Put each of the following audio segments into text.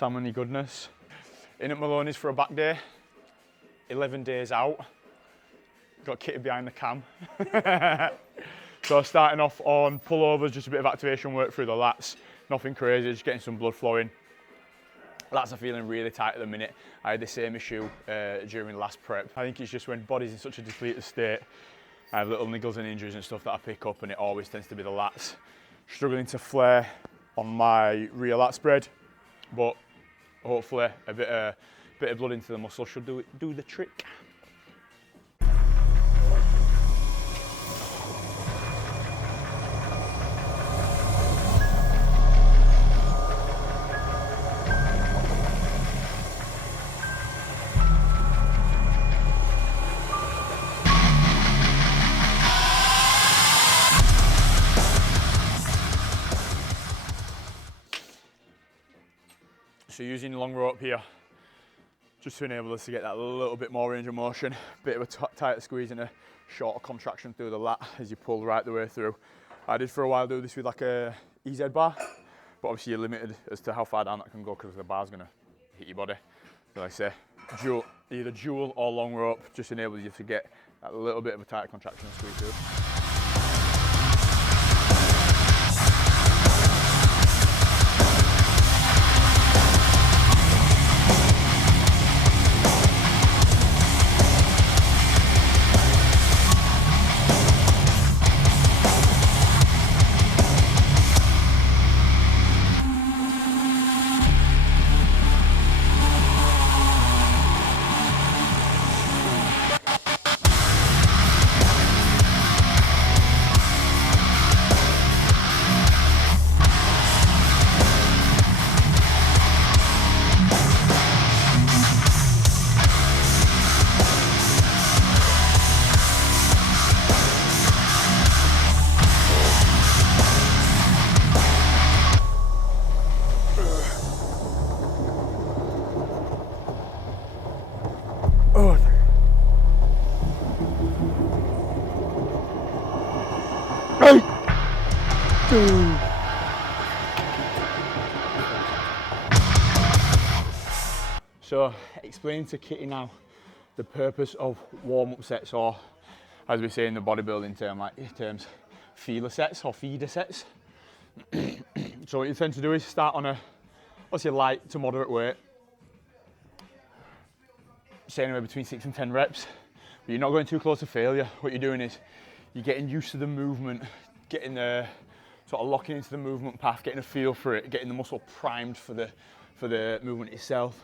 salmony goodness. In at Maloney's for a back day, 11 days out. Got Kitty behind the cam. So starting off on pullovers, just a bit of activation work through the lats. Nothing crazy, just getting some blood flowing. Lats are feeling really tight at the minute. I had the same issue during last prep. I think it's just when body's in such a depleted state, I have little niggles and injuries and stuff that I pick up, and it always tends to be the lats. Struggling to flare on my rear lat spread, but hopefully a bit of blood into the muscle should do the trick. So using the long rope here, just to enable us to get that little bit more range of motion, bit of a tighter squeeze and a shorter contraction through the lat as you pull right the way through. I did for a while do this with like a EZ bar, but obviously you're limited as to how far down that can go because the bar's gonna hit your body. So like I say, either dual or long rope just enables you to get that little bit of a tighter contraction and squeeze through. So explaining to Kitty now the purpose of warm-up sets, or as we say in the bodybuilding terms, feeler sets or feeder sets. So what you tend to do is start on a, obviously light to moderate weight, say anywhere between 6 and 10 reps, but you're not going too close to failure. What you're doing is you're getting used to the movement, getting the sort of locking into the movement path, getting a feel for it, getting the muscle primed for the movement itself.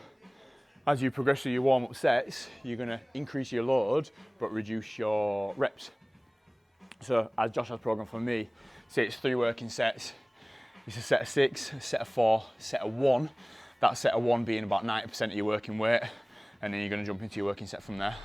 As you progress through your warm-up sets, you're going to increase your load but reduce your reps. So as Josh has programmed for me, say it's 3 working sets. It's a set of 6, a set of 4, a set of 1. That set of 1 being about 90% of your working weight, and then you're going to jump into your working set from there.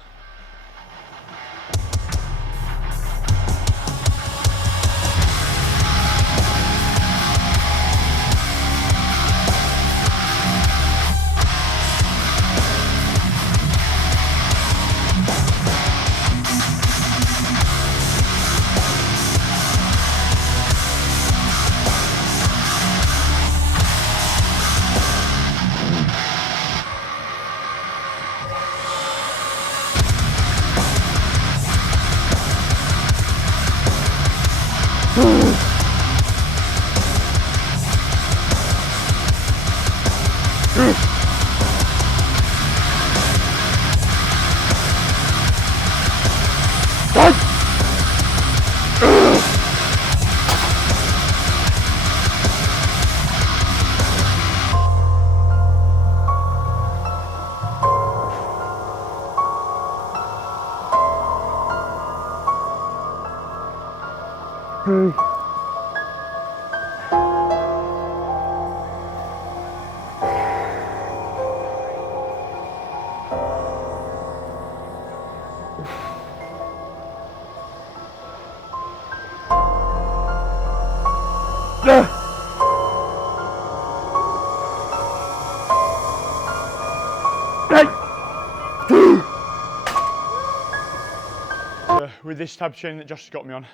With this type of training that Josh has got me on,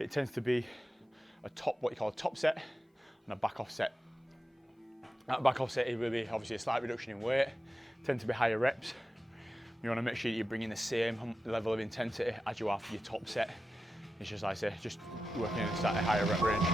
it tends to be what you call a top set and a back off set. That back offset will be obviously a slight reduction in weight, tend to be higher reps. You want to make sure that you're bringing the same level of intensity as you are for your top set. It's just like I say, just working in a slightly higher rep range.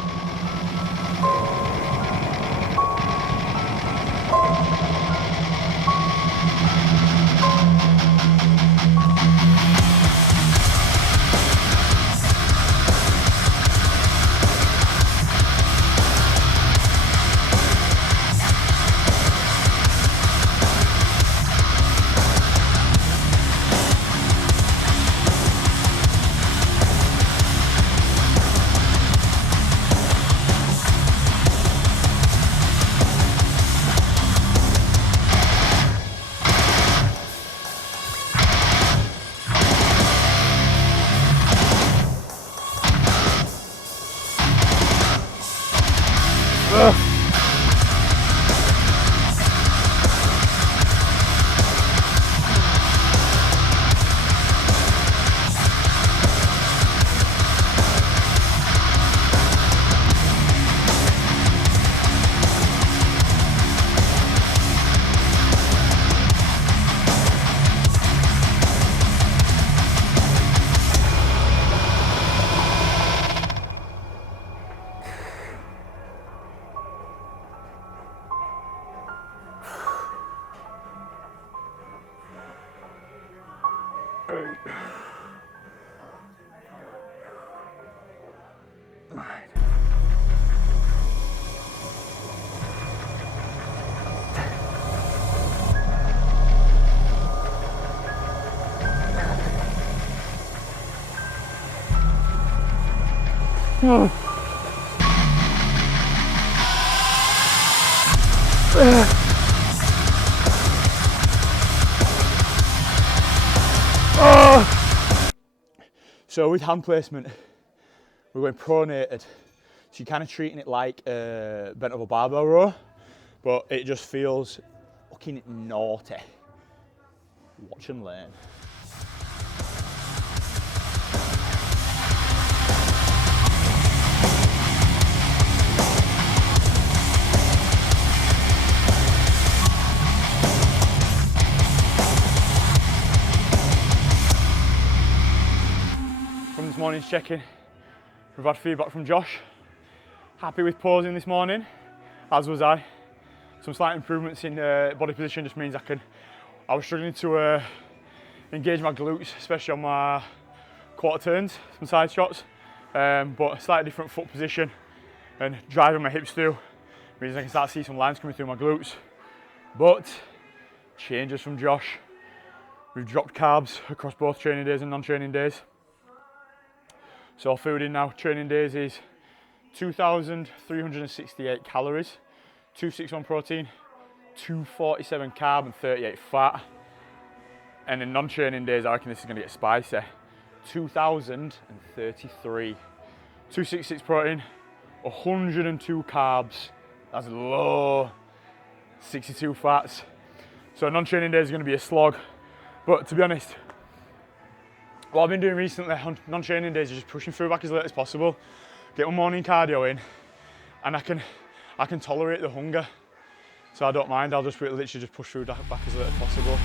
So with hand placement, we're going pronated. So you're kind of treating it like a bent over barbell row, but it just feels fucking naughty. Watch and learn. From this morning's check-in, we've had feedback from Josh. Happy with posing this morning, as was I. Some slight improvements in body position just means I was struggling to engage my glutes, especially on my quarter turns, some side shots, but a slightly different foot position and driving my hips through means I can start to see some lines coming through my glutes. But changes from Josh. We've dropped carbs across both training days and non-training days. So our food in now, training days, is 2,368 calories, 261 protein, 247 carb and 38 fat. And in non-training days, I reckon this is going to get spicy. 2,033, 266 protein, 102 carbs, that's low, 62 fats. So non-training days is going to be a slog. But to be honest, what I've been doing recently on non-training days is just pushing through back as late as possible, get my morning cardio in, and I can tolerate the hunger. So I don't mind, I'll just literally just push through back as late as possible.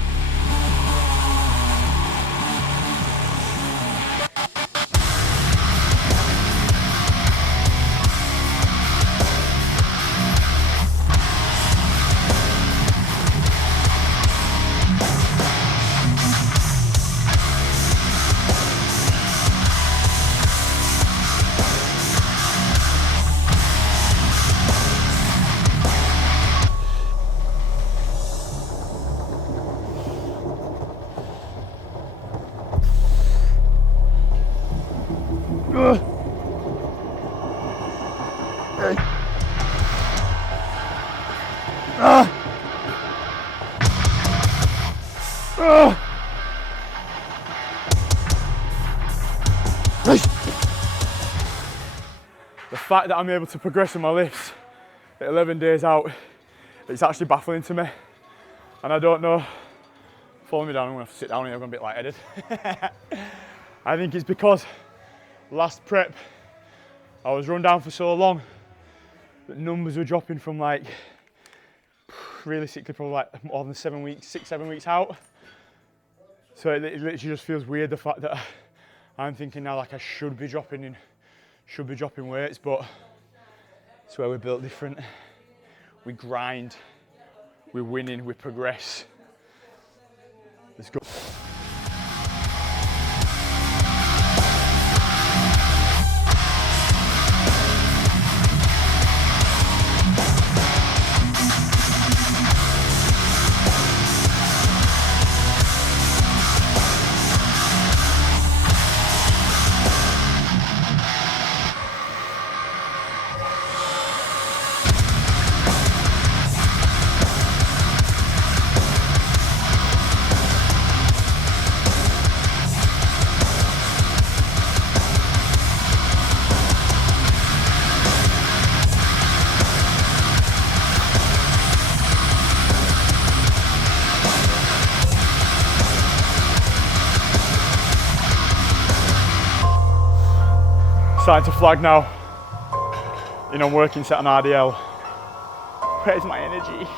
The fact that I'm able to progress in my lifts at 11 days out, it's actually baffling to me. And I don't know, follow me down, I'm gonna have to sit down here, I'm gonna be lightheaded. I think it's because last prep, I was run down for so long that numbers were dropping from like realistically probably like more than 7 weeks, 6-7 weeks out. So it literally just feels weird, the fact that I'm thinking now like I should be dropping weights, but it's where we're built different. We grind, we're winning, we progress. Let's go. Starting to flag now. You know, working set on RDL. Where's my energy?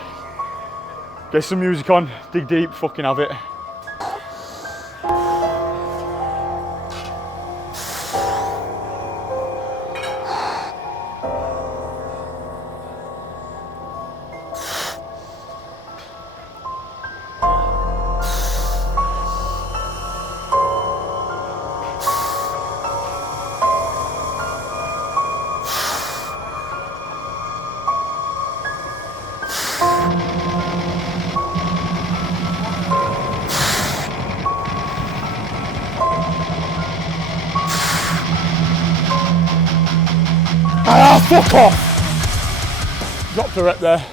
Get some music on, dig deep, fucking have it. Ah, fuck off! Dropped a rep there.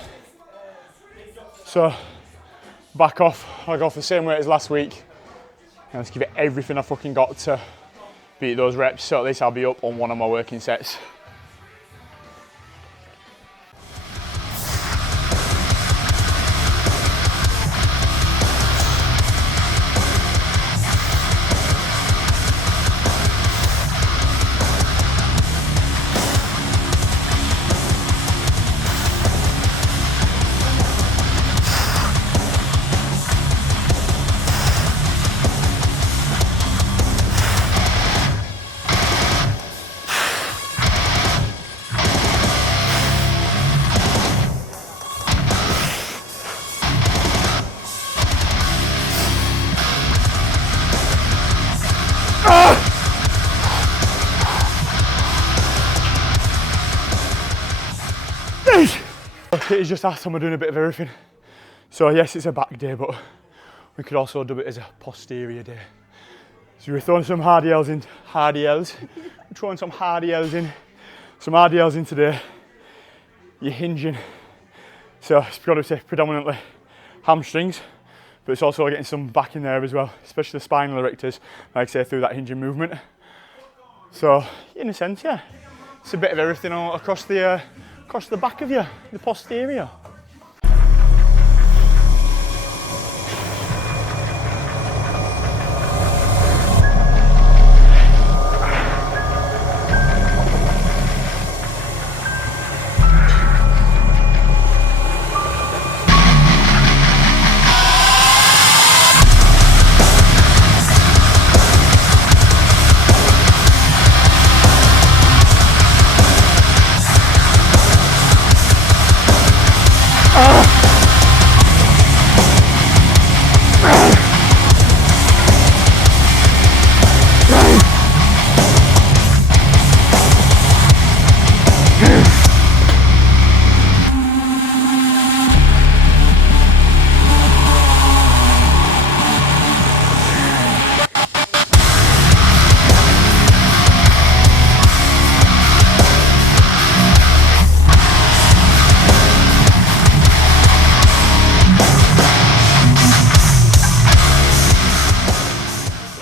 So, back off. I'll go for the same weight as last week. And let's give it everything I fucking got to beat those reps. So at least I'll be up on one of my working sets. Kitty's just asked, am I doing a bit of everything? So yes, it's a back day, but we could also do it as a posterior day. So we're throwing some hard L's in, we're throwing some hard L's in today. You're hinging. So it's got to say predominantly hamstrings, but it's also getting some back in there as well, especially the spinal erectors, like I say, through that hinging movement. So in a sense, yeah, it's a bit of everything all across the back of you, the posterior.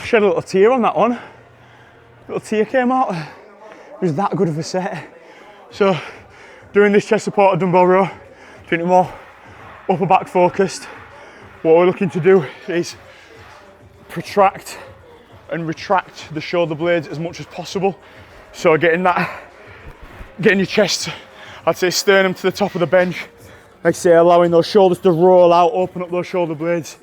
Shed a little tear on that one. A little tear came out. It was that good of a set. So, doing this chest supported dumbbell row, doing it more upper back focused. What we're looking to do is protract and retract the shoulder blades as much as possible. So getting your chest, I'd say sternum to the top of the bench, like I say, allowing those shoulders to roll out, open up those shoulder blades,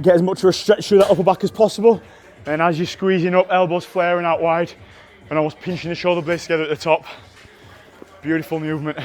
get as much of a stretch through that upper back as possible. And as you're squeezing up, elbows flaring out wide and almost pinching the shoulder blades together at the top. Beautiful movement.